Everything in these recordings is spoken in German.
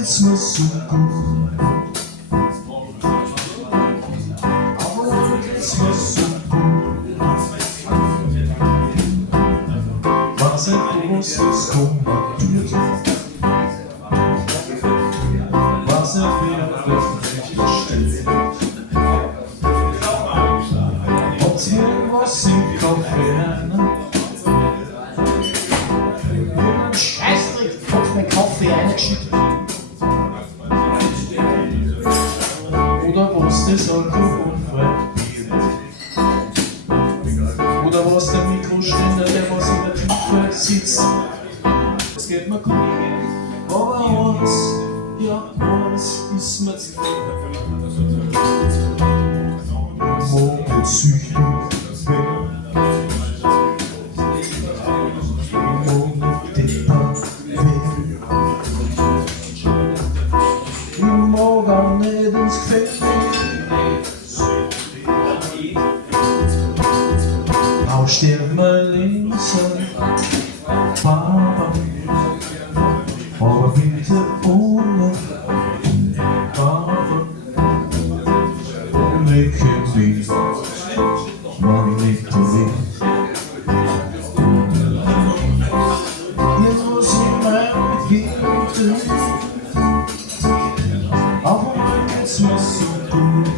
Geht's mir so gut, aber geht's mir so gut. Was ein großes kommandiert, was wieder befriedigt. Habt ihr was im Kaffee? Ein Scheißdreck hat mein Kaffee eingeschüttet. Oder was das alkoholfrei Bier? Oder was der Mikroständer, der was in der Tüte sitzt? Es geht mir gut, aber eins, ja eins ist mir zu viel. Mogelsüchtig bin, ich mag auch nicht ins Gefängnis. Auch stirbt mein Linsen, Papa, aber bitte ohne Papa. Ohne Chemie, mag ich nicht bewegen. Jetzt muss ich mein Gehirn drehen. Aber mir geht's mir so gut.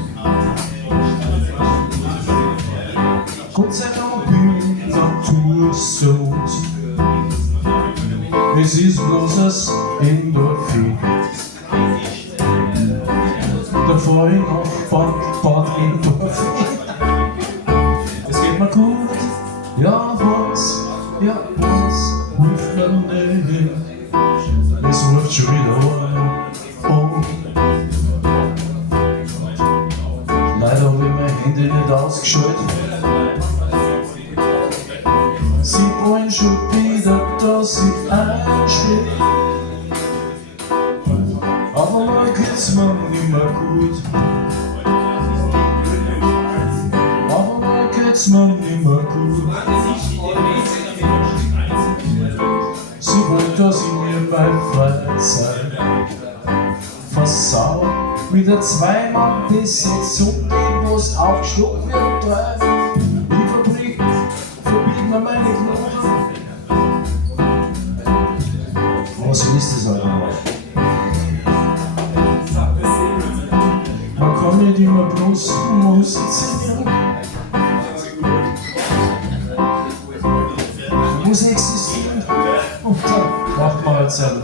Gott sei Dank bin die Natur so tief. Es ist bloß das Endorphin. Da fahr ich nach Bad Endorphin. Es geht mir gut, ja was hilft mir nicht. Es ruft schon wieder an. Leider hab ich mein Handy nicht ausgeschaltet. Sie wollen schon wieder, dass ich einschläge. Aber mal geht's mir nicht mehr gut. Aber mal geht's mir nicht mehr gut. Sie wollen, dass ich mir bei Freizeit versau. Wieder zweimal Besetzung, was aufgeschluckt wird, drei. Ich verbieg mir meine Knochen. Was ist das eigentlich? Man kann nicht immer bloß musizieren. Muss existieren. Und dann braucht man halt Zeit.